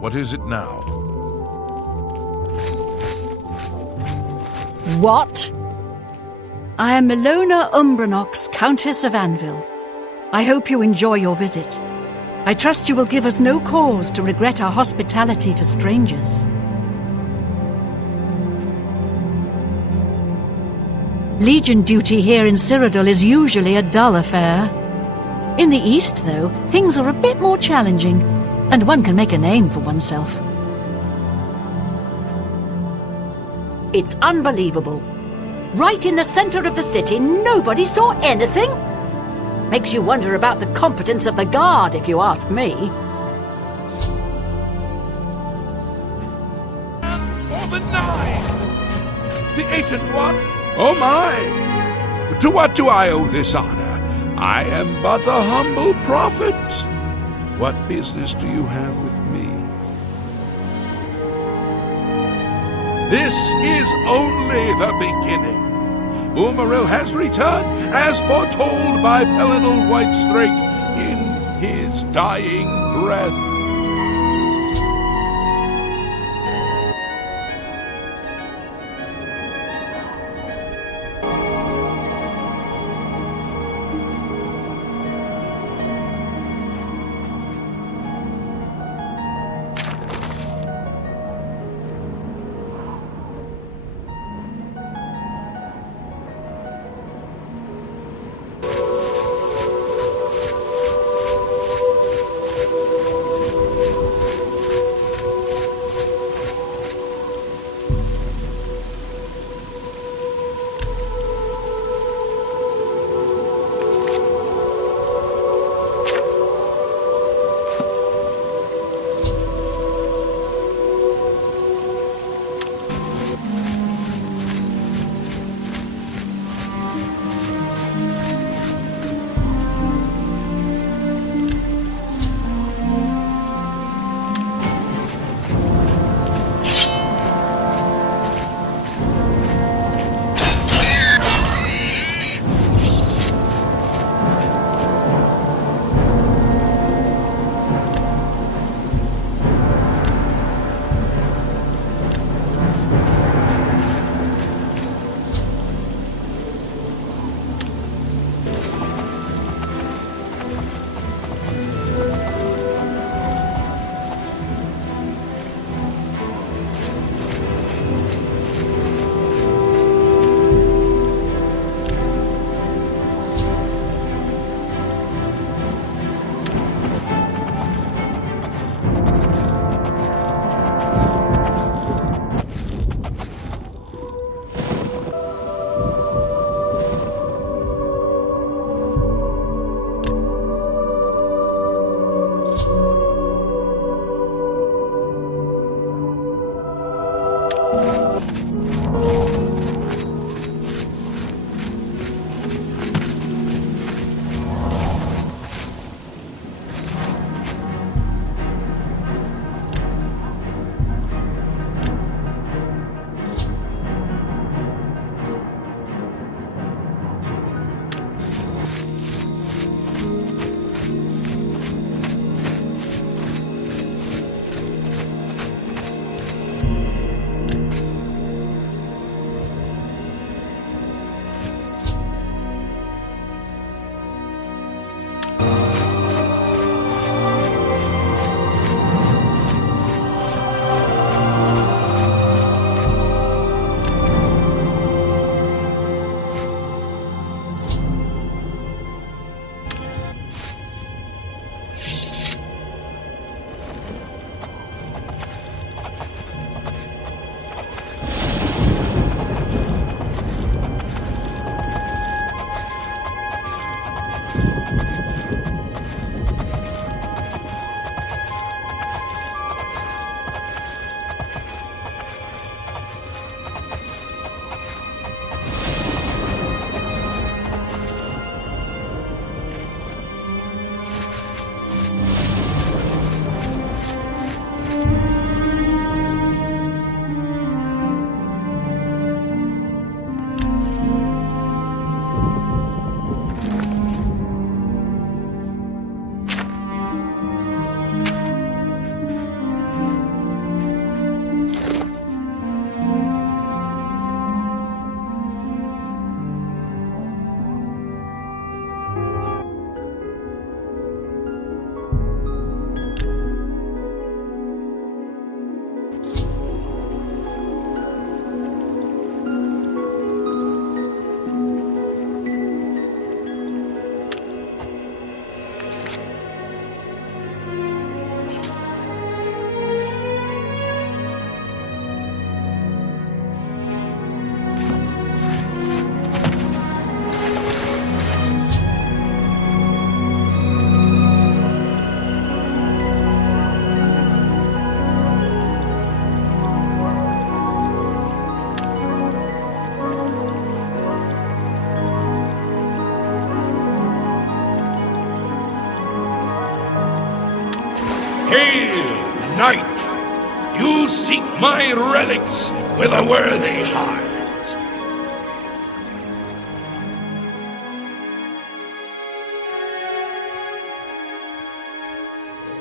What is it now? What? I am Milona Umbranox, Countess of Anvil. I hope you enjoy your visit. I trust you will give us no cause to regret our hospitality to strangers. Legion duty here in Cyrodiil is usually a dull affair. In the East, though, things are a bit more challenging, and one can make a name for oneself. It's unbelievable. Right in the center of the city, nobody saw anything? Makes you wonder about the competence of the guard, if you ask me. And for the 9! The 8 and 1? Oh my! To what do I owe this honor? I am but a humble prophet. What business do you have with me? This is only the beginning. Umaril has returned, as foretold by Pelinal Whitestrake in his dying breath. Hail, knight! You seek my relics with a worthy heart.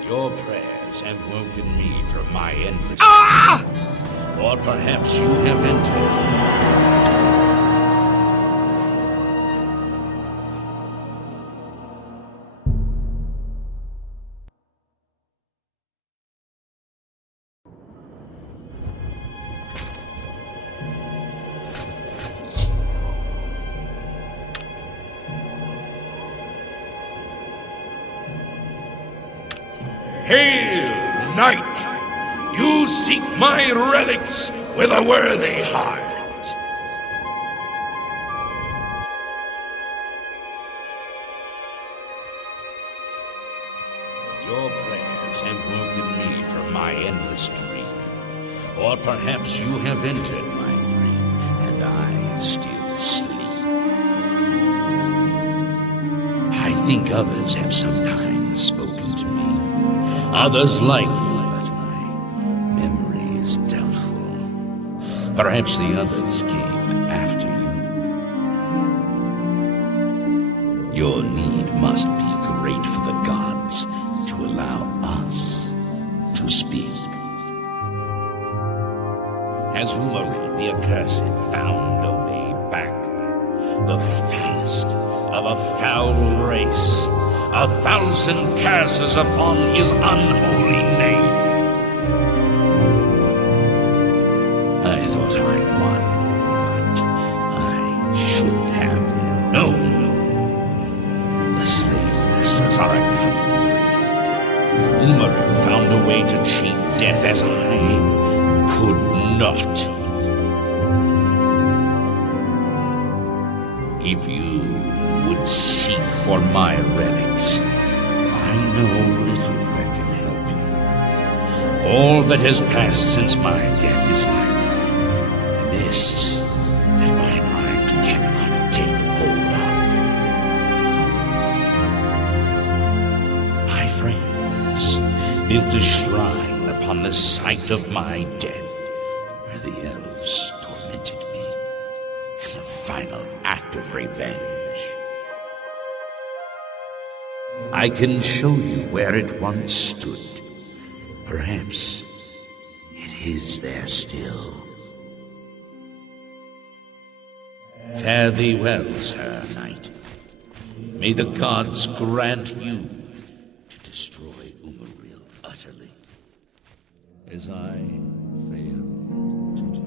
Your prayers have woken me from my endless... Ah! Or perhaps you have entered... Hail, knight! You seek my relics with a worthy heart. Your prayers have woken me from my endless dream. Or perhaps you have entered my dream, and I still sleep. I think others have sometimes spoken to me. Others like you, but my memory is doubtful. Perhaps the others came after you. Your need must be great for the gods to allow us to speak. Has Umaril the Accursed found a way back? The foulest of a foul race. 1,000 curses upon his unholy name. I thought I'd won, but I should have known. The slave masters are a cunning breed. Umaril found a way to cheat death as I could not. If you would seek for my relics, I know little that can help you. All that has passed since my death is like mist that my mind cannot take hold of. My friends built a shrine upon the site of my death, where the elves tormented me in a final act of revenge. I can show you where it once stood. Perhaps it is there still. Fare thee well, Sir Knight. May the gods grant you to destroy Umaril utterly, as I failed to do.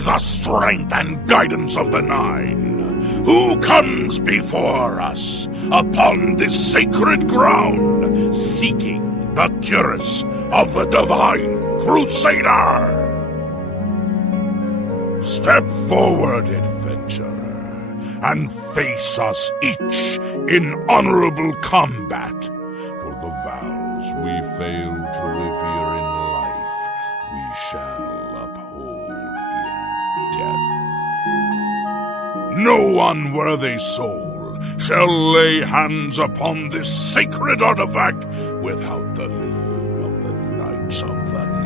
be the strength and guidance of the Nine. Who comes before us upon this sacred ground, seeking the cuirass of the Divine Crusader? Step forward, adventurer, and face us each in honorable combat. For the vows we failed to revere in life, we shall uphold in death. No unworthy soul shall lay hands upon this sacred artifact without the leave of the Knights of the Nine.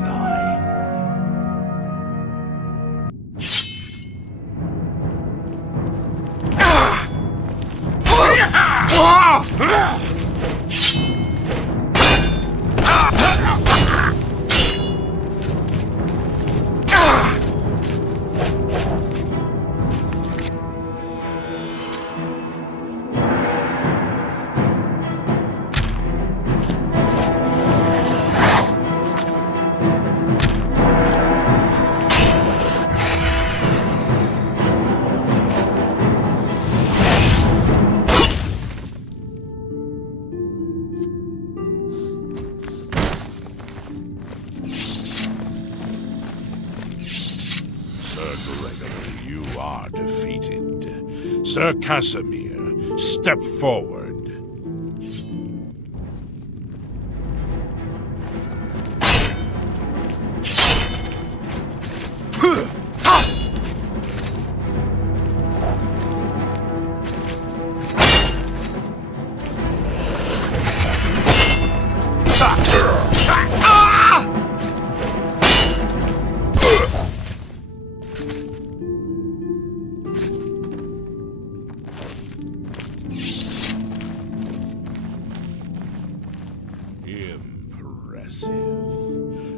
Sir Casimir, step forward.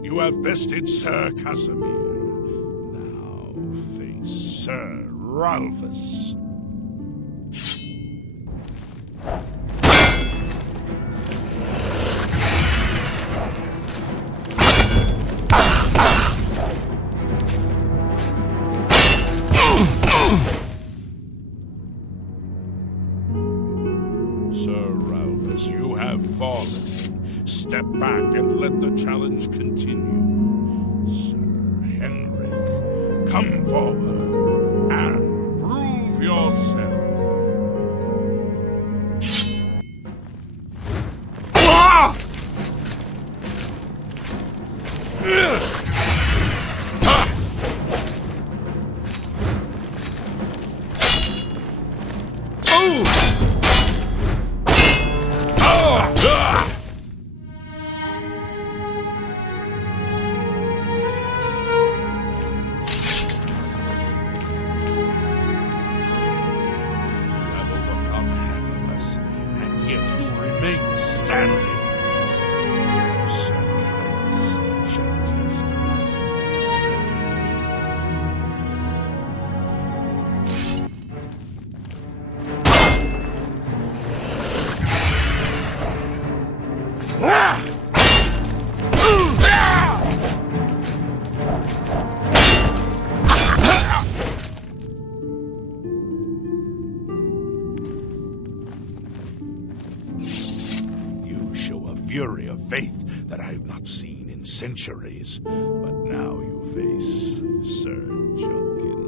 You have bested Sir Casimir. Now face Sir Ralphus. Sir Ralphus, you have fallen. Step back and let the challenge continue. Sir Henrik, come forward and prove yourself. Standing. Sir Caius shall test you. Fury of faith that I have not seen in centuries. But now you face Sir Junkin.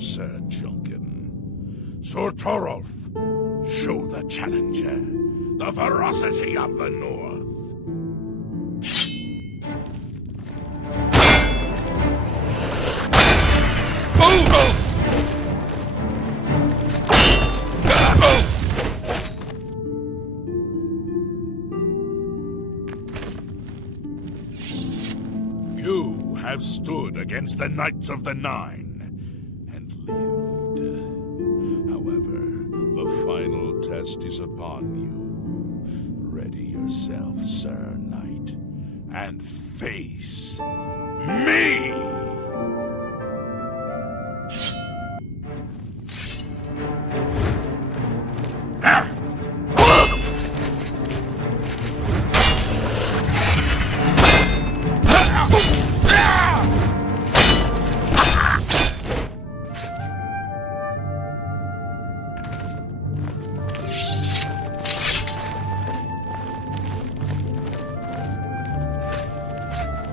Sir Junkin. Sir Torolf, show the challenger the ferocity of the North. have stood against the Knights of the Nine and lived. However, the final test is upon you. Ready yourself, Sir Knight, and face me!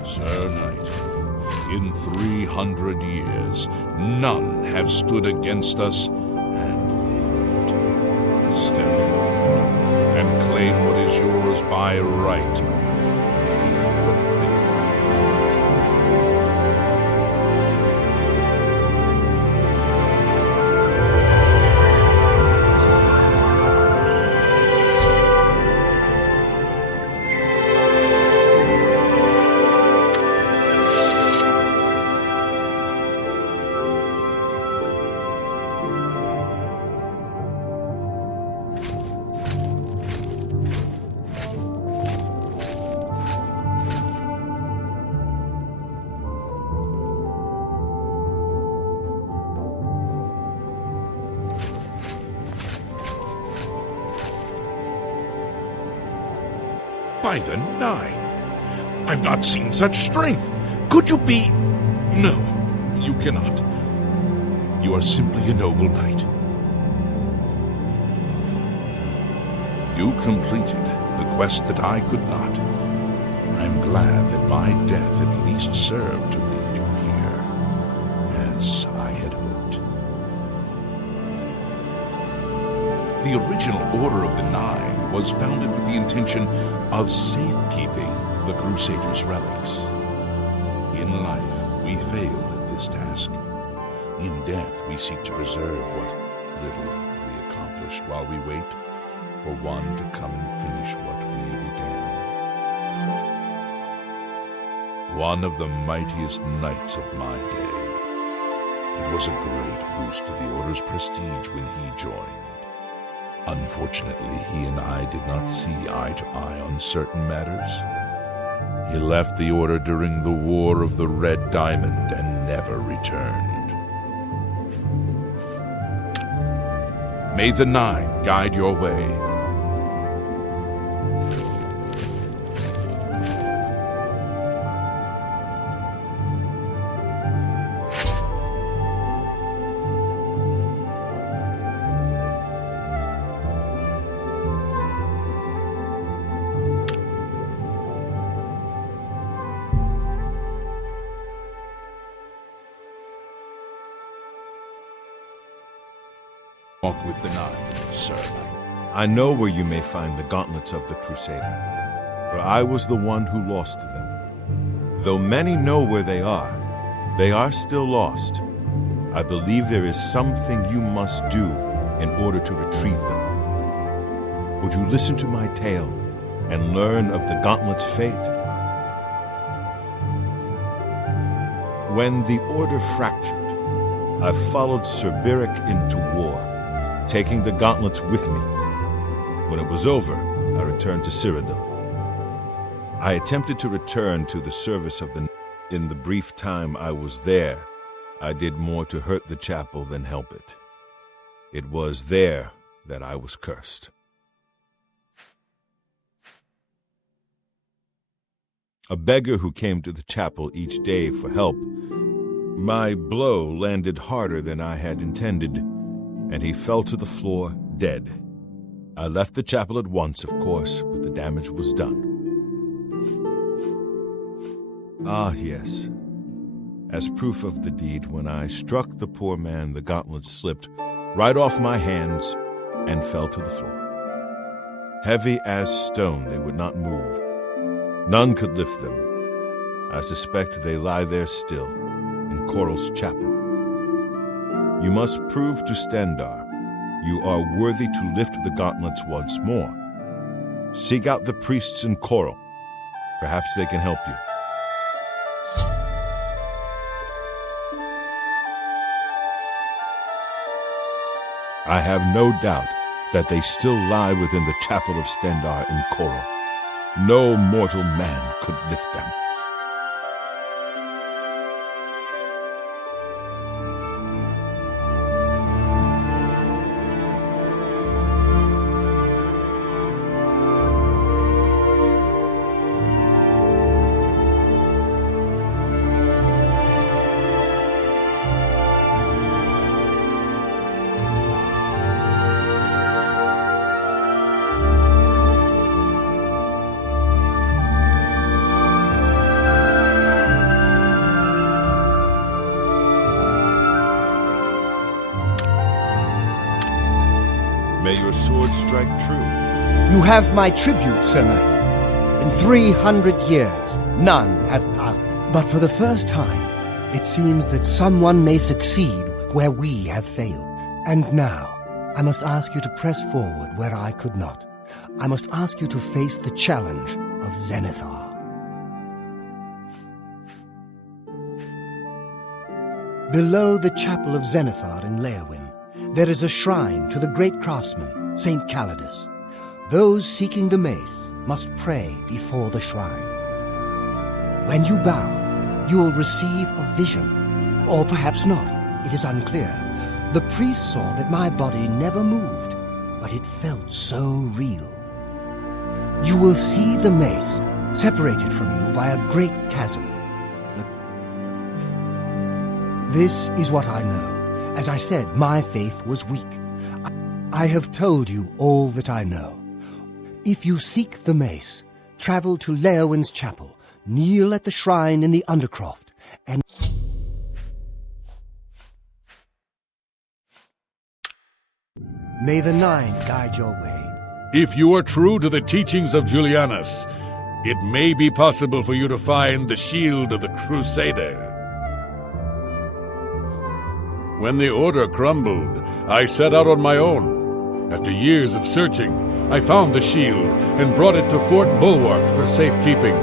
Sir Knight, in 300 years, none have stood against us and lived. Step forward and claim what is yours by right. May your faith be true. By the Nine, I've not seen such strength. Could you be... No, you cannot. You are simply a noble knight. You completed the quest that I could not. I'm glad that my death at least served to lead you here, as I had hoped. The original Order of the Nine was founded with the intention of safekeeping the Crusaders' relics. In life, we failed at this task. In death, we seek to preserve what little we accomplished while we wait for one to come and finish what we began. One of the mightiest knights of my day. It was a great boost to the Order's prestige when he joined. Unfortunately, he and I did not see eye to eye on certain matters. He left the Order during the War of the Red Diamond and never returned. May the Nine guide your way. Walk with the Nine, Sir Knight. I know where you may find the gauntlets of the Crusader, for I was the one who lost them. Though many know where they are still lost. I believe there is something you must do in order to retrieve them. Would you listen to my tale and learn of the gauntlet's fate? When the Order fractured, I followed Sir Beric into war, taking the gauntlets with me. When it was over, I returned to Cyrodiil. I attempted to return to the service of the... In the brief time I was there, I did more to hurt the chapel than help it. It was there that I was cursed. A beggar who came to the chapel each day for help. My blow landed harder than I had intended, and he fell to the floor dead. I left the chapel at once, of course, but the damage was done. Ah, yes. As proof of the deed, when I struck the poor man, the gauntlets slipped right off my hands and fell to the floor. Heavy as stone, they would not move. None could lift them. I suspect they lie there still, in Coral's chapel. You must prove to Stendarr you are worthy to lift the gauntlets once more. Seek out the priests in Coral. Perhaps they can help you. I have no doubt that they still lie within the chapel of Stendar in Coral. No mortal man could lift them. May your sword strike true. You have my tribute, Sir Knight. In 300 years, none have passed. But for the first time, it seems that someone may succeed where we have failed. And now, I must ask you to press forward where I could not. I must ask you to face the challenge of Zenithar. Below the chapel of Zenithar in Leowyn, there is a shrine to the great craftsman, Saint Calidus. Those seeking the mace must pray before the shrine. When you bow, you will receive a vision, or perhaps not. It is unclear. The priest saw that my body never moved, but it felt so real. You will see the mace separated from you by a great chasm. This is what I know. As I said, my faith was weak. I have told you all that I know. If you seek the mace, travel to Leowyn's chapel, kneel at the shrine in the Undercroft, and... May the Nine guide your way. If you are true to the teachings of Julianus, it may be possible for you to find the shield of the Crusader. When the Order crumbled, I set out on my own. After years of searching, I found the shield and brought it to Fort Bulwark for safekeeping.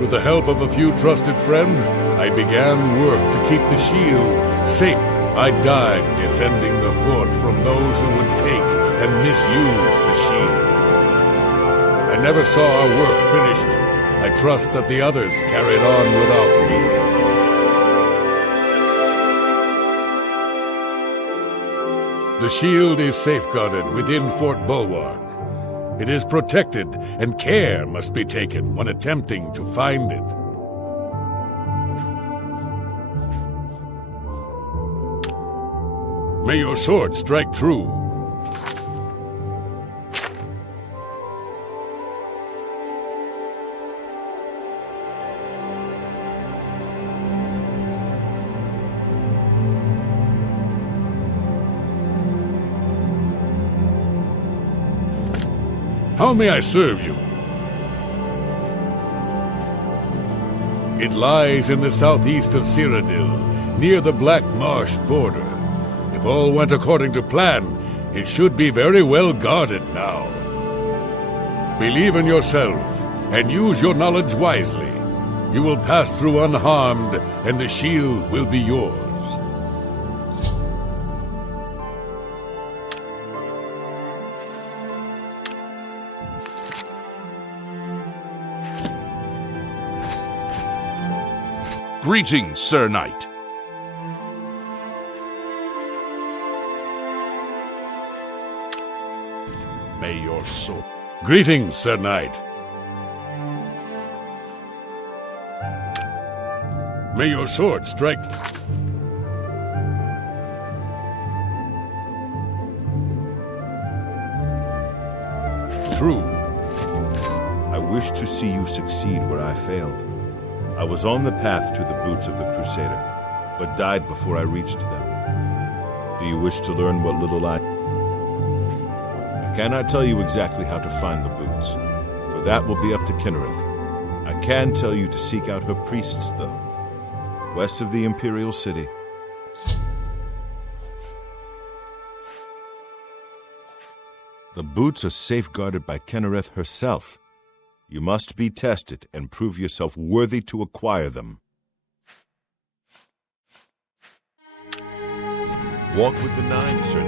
With the help of a few trusted friends, I began work to keep the shield safe. I died defending the fort from those who would take and misuse the shield. I never saw our work finished. I trust that the others carried on without me. The shield is safeguarded within Fort Bulwark. It is protected, and care must be taken when attempting to find it. May your sword strike true. How may I serve you? It lies in the southeast of Cyrodiil, near the Black Marsh border. If all went according to plan, it should be very well guarded now. Believe in yourself, and use your knowledge wisely. You will pass through unharmed, and the shield will be yours. Greetings, Sir Knight. May your sword... Greetings, Sir Knight. May your sword strike... True. I wish to see you succeed where I failed. I was on the path to the boots of the Crusader, but died before I reached them. Do you wish to learn what little I cannot tell you exactly how to find the boots, for that will be up to Kinnereth. I can tell you to seek out her priests, though, west of the Imperial City. The boots are safeguarded by Kinnereth herself. You must be tested and prove yourself worthy to acquire them. Walk with the nine, sir.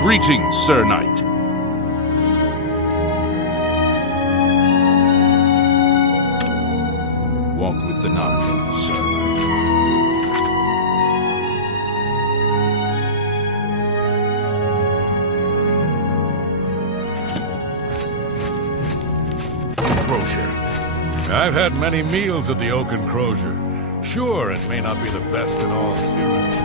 Greetings, Sir Knight. Walk with the nine, sir. Crozier. I've had many meals at the Oak and Crozier. Sure, it may not be the best in all Syria.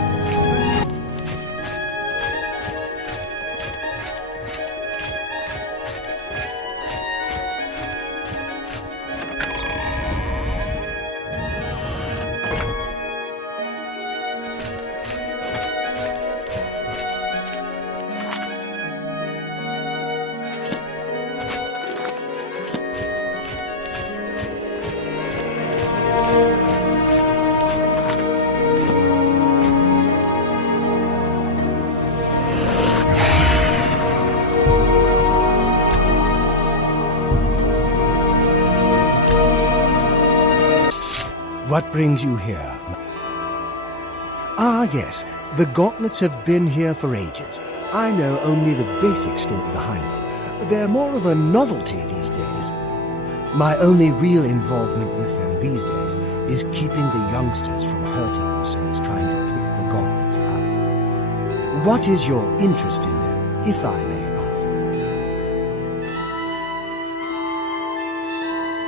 What brings you here? Ah, yes. The gauntlets have been here for ages. I know only the basic story behind them. They're more of a novelty these days. My only real involvement with them these days is keeping the youngsters from hurting themselves trying to pick the gauntlets up. What is your interest in them, if I may ask?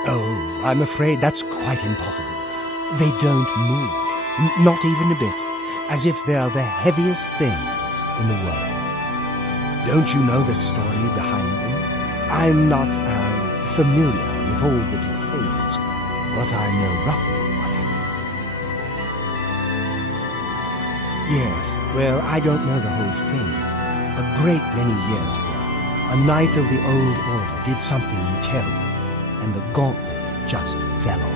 Oh, I'm afraid that's quite impossible. They don't move, not even a bit, as if they're the heaviest things in the world. Don't you know the story behind them? I'm not familiar with all the details, but I know roughly what happened. Yes, well, I don't know the whole thing. A great many years ago, a knight of the Old Order did something terrible, and the gauntlets just fell off.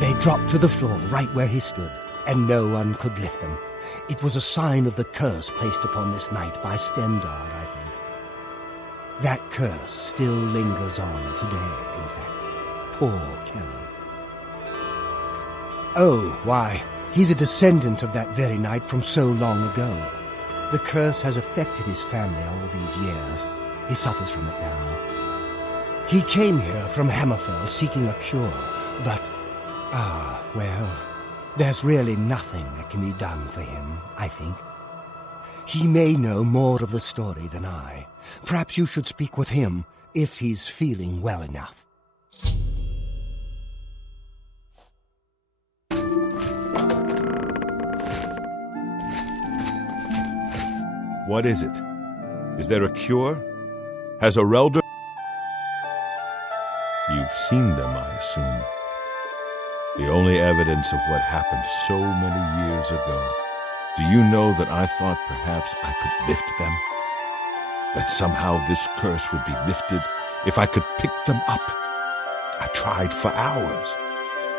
They dropped to the floor right where he stood, and no one could lift them. It was a sign of the curse placed upon this knight by Stendard, I think. That curse still lingers on today, in fact. Poor Kelly. Oh, why, he's a descendant of that very knight from so long ago. The curse has affected his family all these years. He suffers from it now. He came here from Hammerfell seeking a cure, but... well, there's really nothing that can be done for him, I think. He may know more of the story than I. Perhaps you should speak with him if he's feeling well enough. What is it? Is there a cure? Has Aurelder... You've seen them, I assume. The only evidence of what happened so many years ago. Do you know that I thought perhaps I could lift them? That somehow this curse would be lifted if I could pick them up? I tried for hours,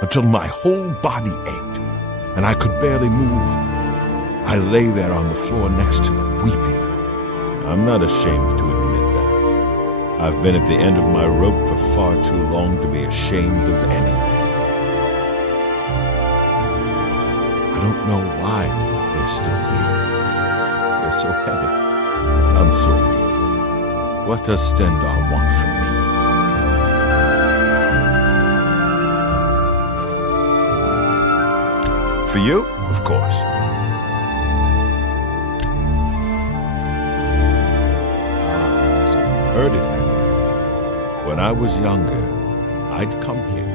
until my whole body ached, and I could barely move. I lay there on the floor next to them, weeping. I'm not ashamed to admit that. I've been at the end of my rope for far too long to be ashamed of anything. I don't know why they're still here. They're so heavy. I'm so weak. What does Stendar want from me? For you? Of course. So you've heard it, have you? When I was younger, I'd come here.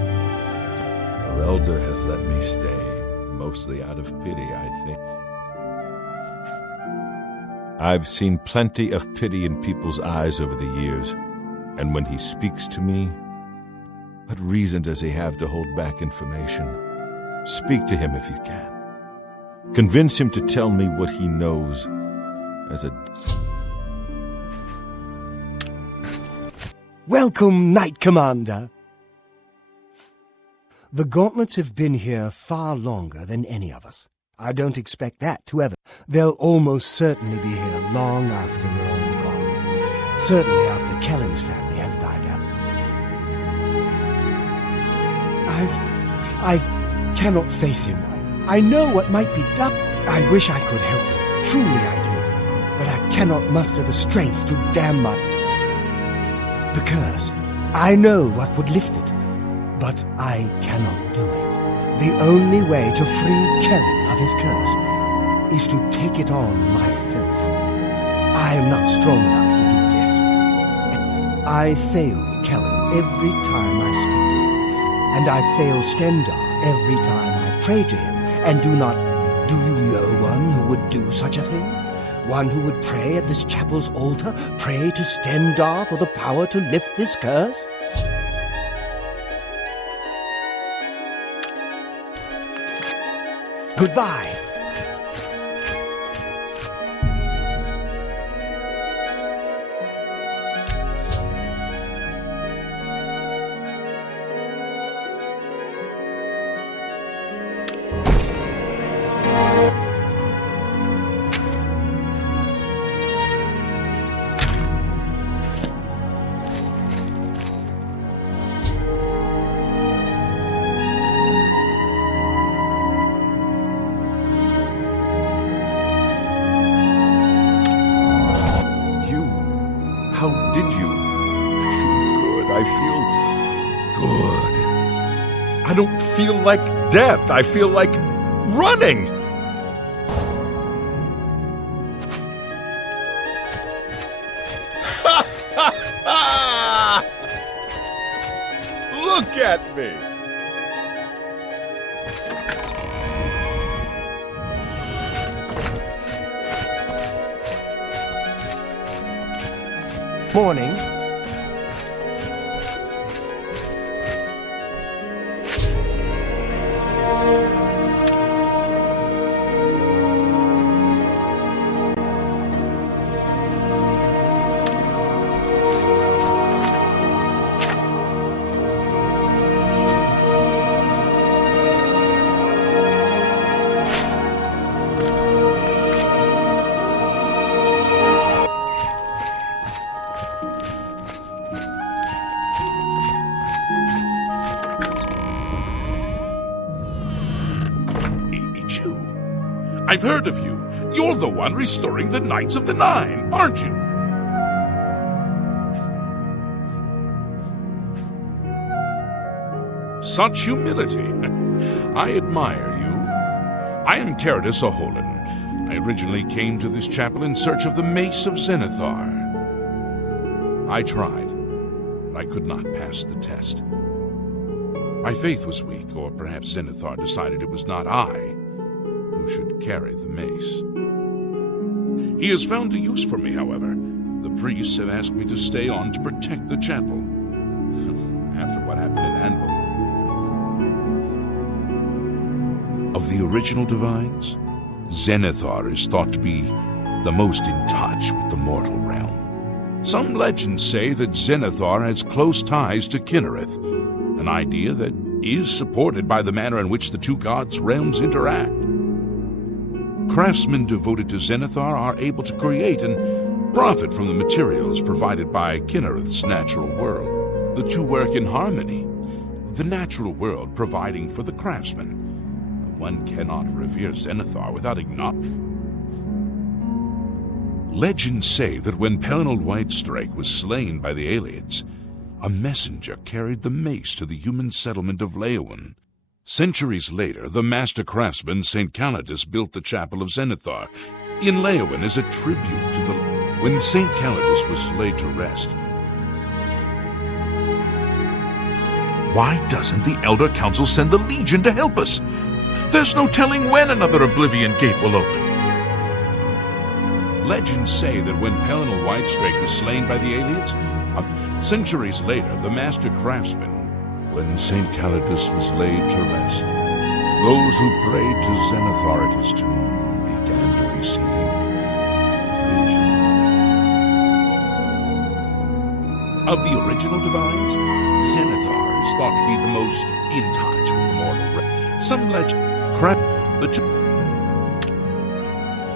Our elder has let me stay. Mostly out of pity, I think. I've seen plenty of pity in people's eyes over the years, and when he speaks to me, what reason does he have to hold back information? Speak to him if you can. Convince him to tell me what he knows as a... Welcome, Knight Commander. The gauntlets have been here far longer than any of us. I don't expect that to ever. They'll almost certainly be here long after we're all gone. Certainly after Kellen's family has died out. I cannot face him. I know what might be done. I wish I could help him. Truly I do. But I cannot muster the strength to damn my... The curse. I know what would lift it, but I cannot do it. The only way to free Kellen of his curse is to take it on myself. I am not strong enough to do this. I fail Kellen every time I speak to him, and I fail Stendar every time I pray to him, and do not... Do you know one who would do such a thing? One who would pray at this chapel's altar, pray to Stendar for the power to lift this curse? Goodbye. How did you? I feel good. I don't feel like death. I feel like running. Look at me. Morning. I've heard of you. You're the one restoring the Knights of the Nine, aren't you? Such humility. I admire you. I am Caradus Aholan. I originally came to this chapel in search of the Mace of Zenithar. I tried, but I could not pass the test. My faith was weak, or perhaps Zenithar decided it was not I who should carry the mace. He has found a use for me, however. The priests have asked me to stay on to protect the chapel. After what happened in Anvil. Of the original divines, Zenithar is thought to be the most in touch with the mortal realm. Some legends say that Zenithar has close ties to Kinnereth, an idea that is supported by the manner in which the two gods' realms interact. Craftsmen devoted to Zenithar are able to create and profit from the materials provided by Kinnereth's natural world. The two work in harmony, the natural world providing for the craftsman. One cannot revere Zenithar without acknowledging. Legends say that when Pelennor Whitestrike was slain by the aliens, a messenger carried the mace to the human settlement of Leyawiin. Centuries later, the master craftsman St. Calidus built the Chapel of Zenithar in Leyawiin as a tribute to the... When St. Calidus was laid to rest, why doesn't the Elder Council send the Legion to help us? There's no telling when another Oblivion Gate will open. Legends say that when Pelennor Whitestrike was slain by the aliens, centuries later, the master craftsman, when St. Calidus was laid to rest, those who prayed to Zenithar at his tomb began to receive vision. Of the original divines, Zenithar is thought to be the most in touch with the mortal race. Some legend the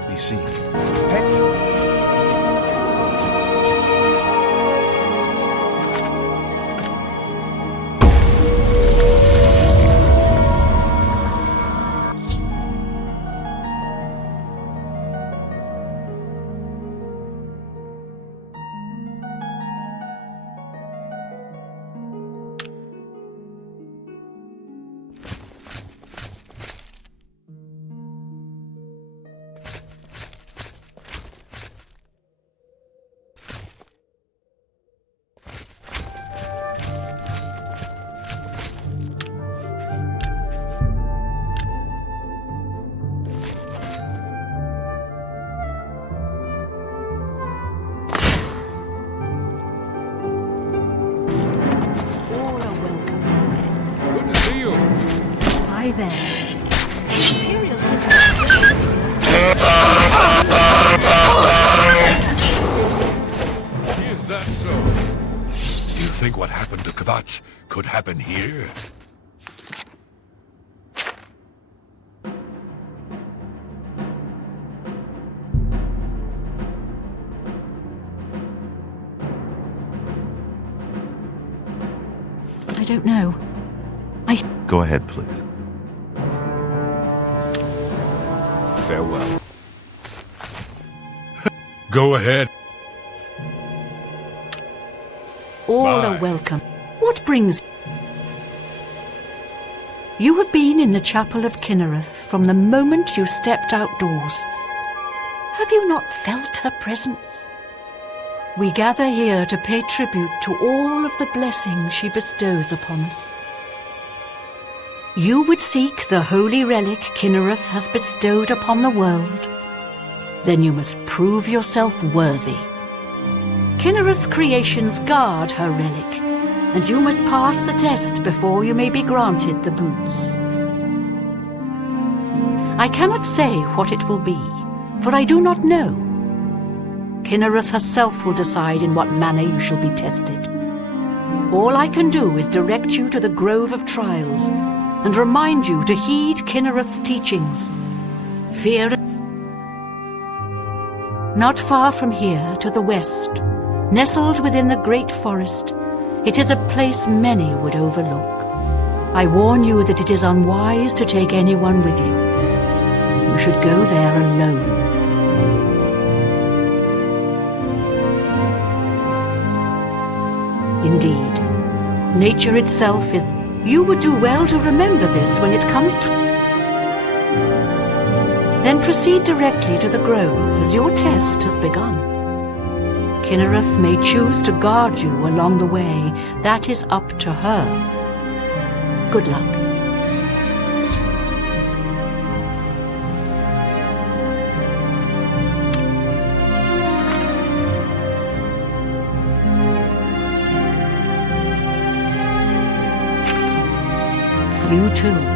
be seen. Hi there. Imperial City. Is that so? You think what happened to Kvatch could happen here? I don't know. Go ahead, please. Farewell. Go ahead. All Bye. are welcome. What brings... You have been in the Chapel of Kinnereth from the moment you stepped outdoors. Have you not felt her presence? We gather here to pay tribute to all of the blessings she bestows upon us. You would seek the holy relic Kinnereth has bestowed upon the world. Then you must prove yourself worthy. Kinnereth's creations guard her relic, and you must pass the test before you may be granted the boots. I cannot say what it will be, for I do not know. Kinnereth herself will decide in what manner you shall be tested. All I can do is direct you to the Grove of Trials, and remind you to heed Kinnereth's teachings. Fear. Not far from here, to the west, nestled within the great forest, it is a place many would overlook. I warn you that it is unwise to take anyone with you. You should go there alone. Indeed, nature itself is... You would do well to remember this when it comes to... Then proceed directly to the grove, as your test has begun. Kinnereth may choose to guard you along the way. That is up to her. Good luck. You too.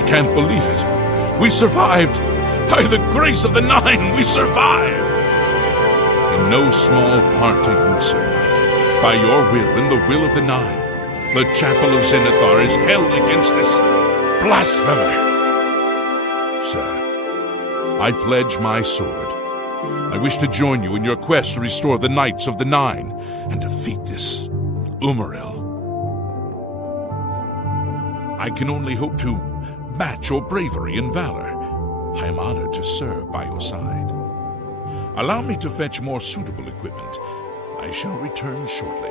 I can't believe it. We survived! By the grace of the Nine, we survived! In no small part to you, Sir Knight. By your will and the will of the Nine, the Chapel of Zenithar is held against this blasphemer. Sir, I pledge my sword. I wish to join you in your quest to restore the Knights of the Nine and defeat this Umaril. I can only hope to match your bravery and valor. I am honored to serve by your side. Allow me to fetch more suitable equipment. I shall return shortly.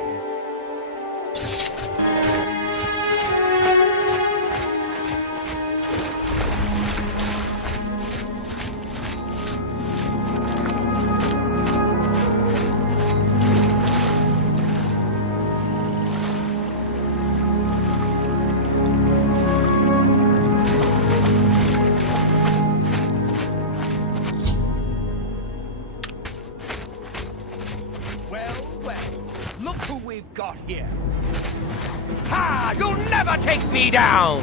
Look who we've got here. Ha! You'll never take me down!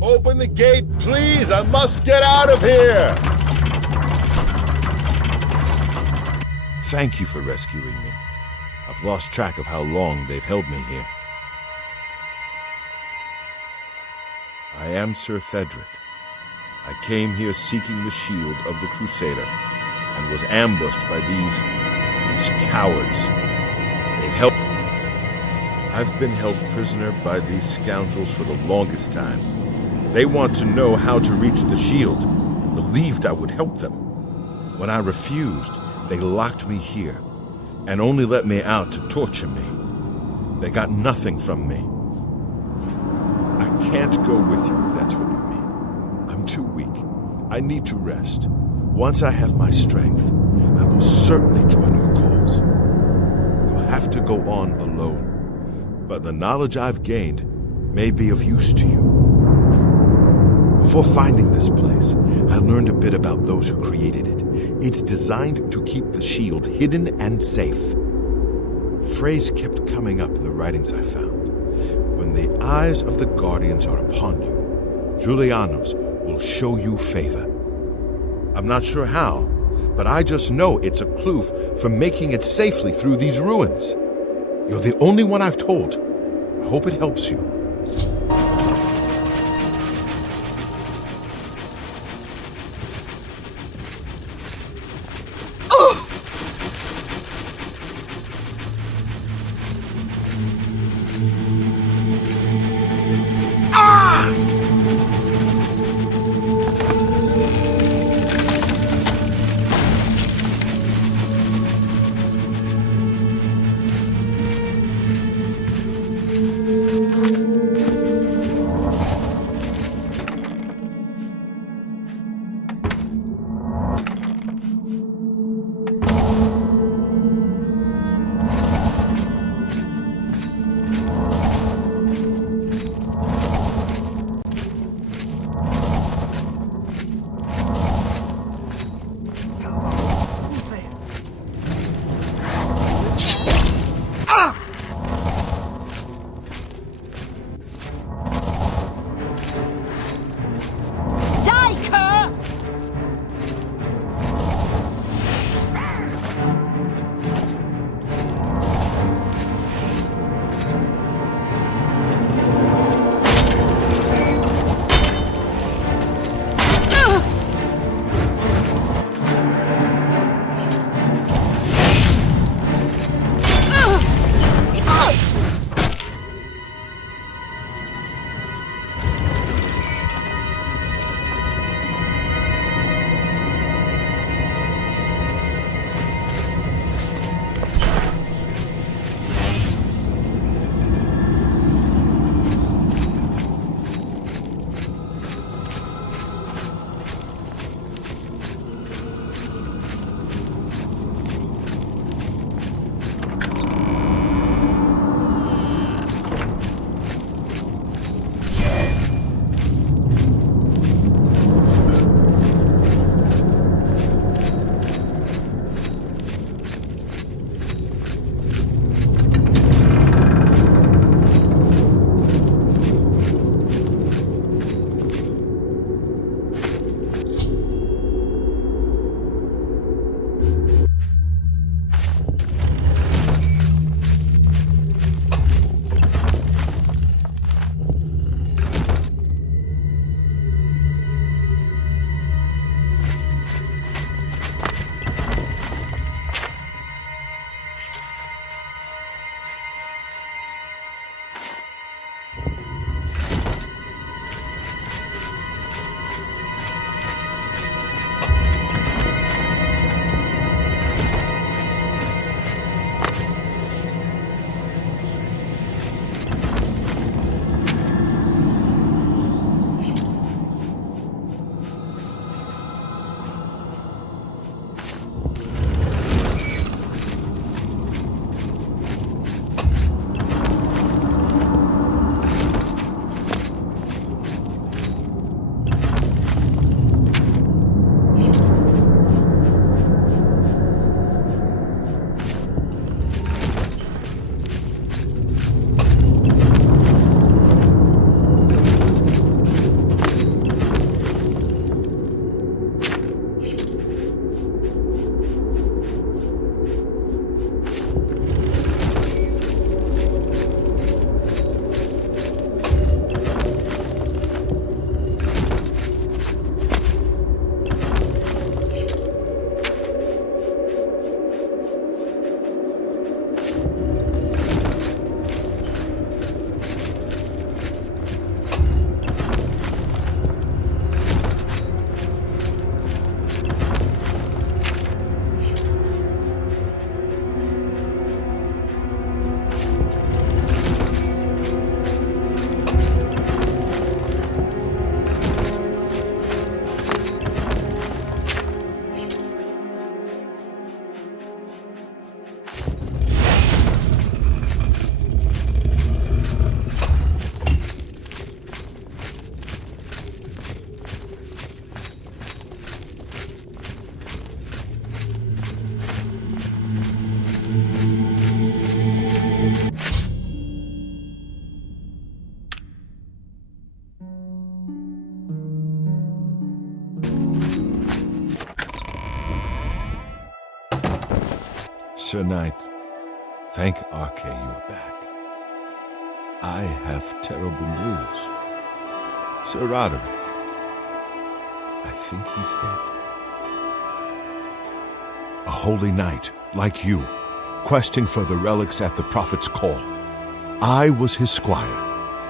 Open the gate, please! I must get out of here! Thank you for rescuing me. I've lost track of how long they've held me here. I am Sir Thedric. I came here seeking the shield of the Crusader, and was ambushed by these cowards. They've held... I've been held prisoner by these scoundrels for the longest time. They want to know how to reach the shield, believed I would help them. When I refused, they locked me here, and only let me out to torture me. They got nothing from me. I can't go with you if that's what you mean. I'm too weak. I need to rest. Once I have my strength, I will certainly join your cause. You'll have to go on alone, but the knowledge I've gained may be of use to you. Before finding this place, I learned a bit about those who created it. It's designed to keep the shield hidden and safe. A phrase kept coming up in the writings I found. When the eyes of the Guardians are upon you, Julianos will show you favor. I'm not sure how, but I just know it's a clue for making it safely through these ruins. You're the only one I've told. I hope it helps you. Sir Knight, thank Arche you are back. I have terrible news. Sir Roderick, I think he's dead. A holy knight, like you, questing for the relics at the prophet's call. I was his squire.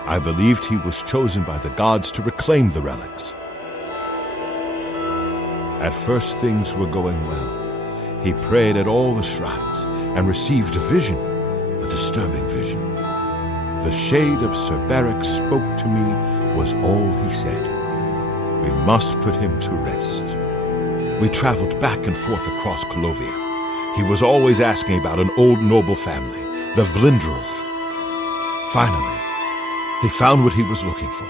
I believed he was chosen by the gods to reclaim the relics. At first things were going well. He prayed at all the shrines and received a vision, a disturbing vision. The shade of Sir Beric spoke to me was all he said. We must put him to rest. We traveled back and forth across Colovia. He was always asking about an old noble family, the Vlindrels. Finally, he found what he was looking for.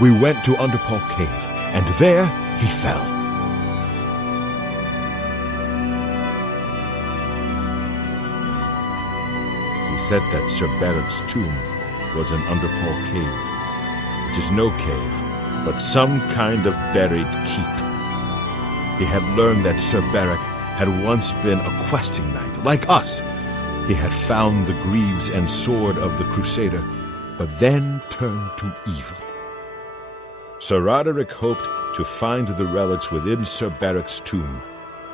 We went to Underpole Cave, and there he fell. He said that Sir Beric's tomb was in Underpole Cave, which is no cave, but some kind of buried keep. He had learned that Sir Beric had once been a questing knight, like us. He had found the greaves and sword of the Crusader, but then turned to evil. Sir Roderick hoped to find the relics within Sir Beric's tomb,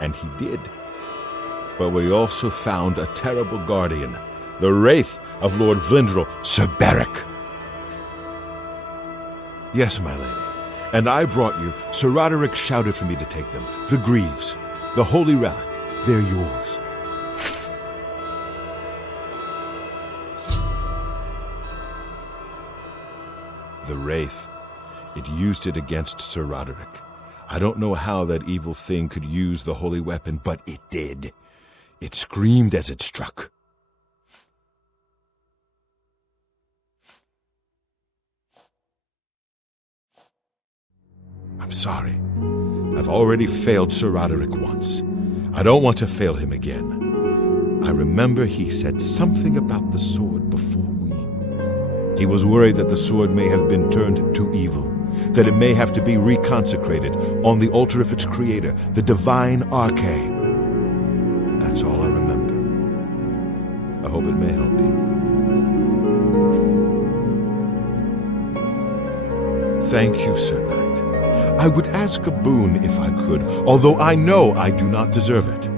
and he did. But we also found a terrible guardian, the wraith of Lord Vlindrel, Sir Beric. Yes, my lady, and I brought you. Sir Roderick shouted for me to take them. The greaves, the holy relic, they're yours. The wraith, it used it against Sir Roderick. I don't know how that evil thing could use the holy weapon, but it did. It screamed as it struck. I'm sorry. I've already failed Sir Roderick once. I don't want to fail him again. I remember he said something about the sword before we... He was worried that the sword may have been turned to evil, that it may have to be reconsecrated on the altar of its creator, the divine Arche. That's all I remember. I hope it may help you. Thank you, Sir Knight. I would ask a boon if I could, although I know I do not deserve it.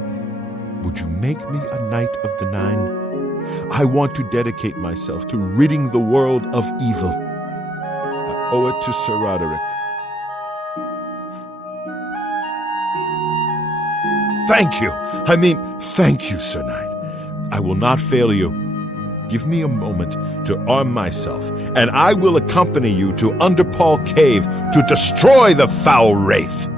Would you make me a Knight of the Nine? I want to dedicate myself to ridding the world of evil. I owe it to Sir Roderick. Thank you. Thank you, Sir Knight. I will not fail you. Give me a moment to arm myself, and I will accompany you to Underpole Cave to destroy the foul wraith.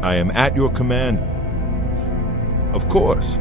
I am at your command. Of course.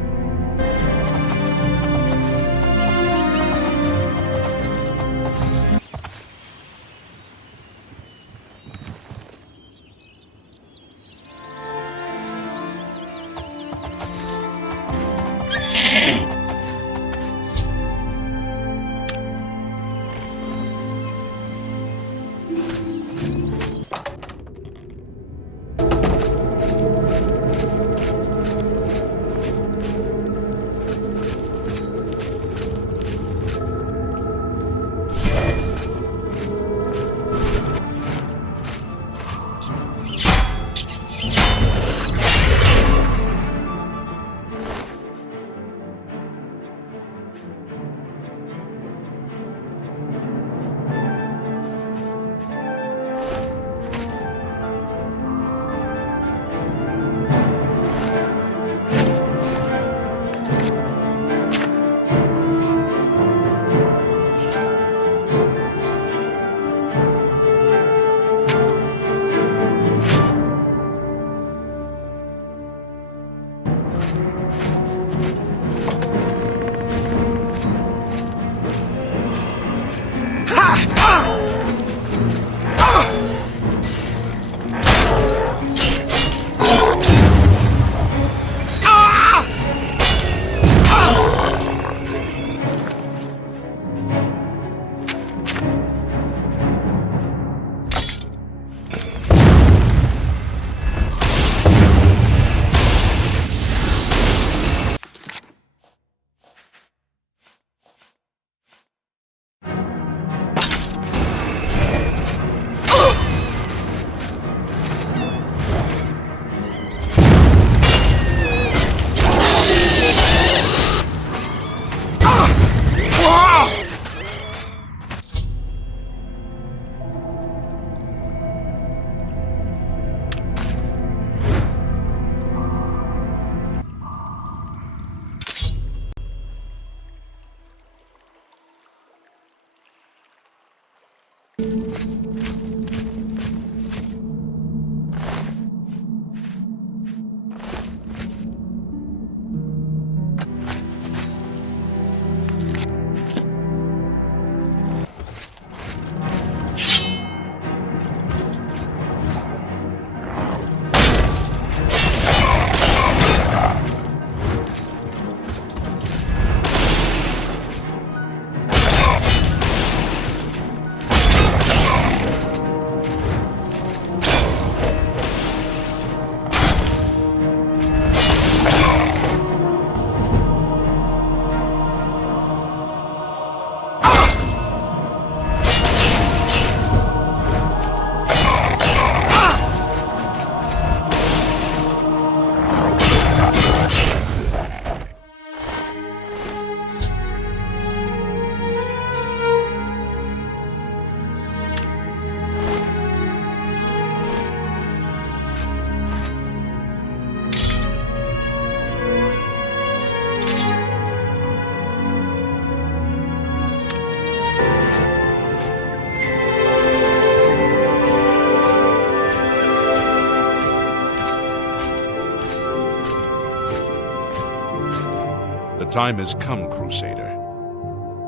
The time has come, Crusader.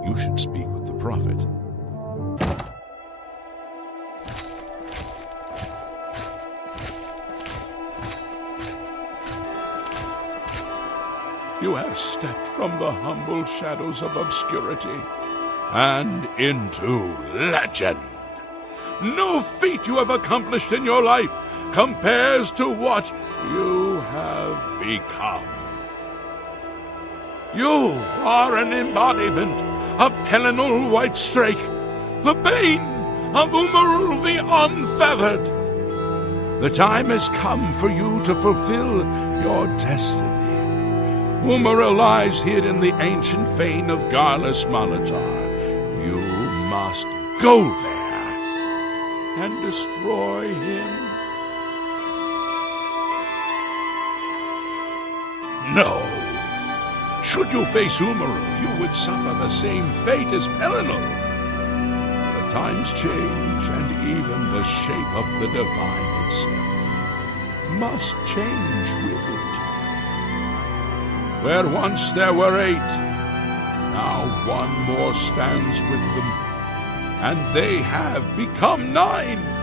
You should speak with the Prophet. You have stepped from the humble shadows of obscurity and into legend. No feat you have accomplished in your life compares to what you have become. You are an embodiment of Pelinal Whitestrake, the bane of Umarul the Unfeathered. The time has come for you to fulfill your destiny. Umarul lies hid in the ancient fane of Garlus Malatar. You must go there and destroy him. No. Should you face Umarul, you would suffer the same fate as Pelinal. The times change, and even the shape of the divine itself must change with it. Where once there were 8, now one more stands with them, and they have become 9.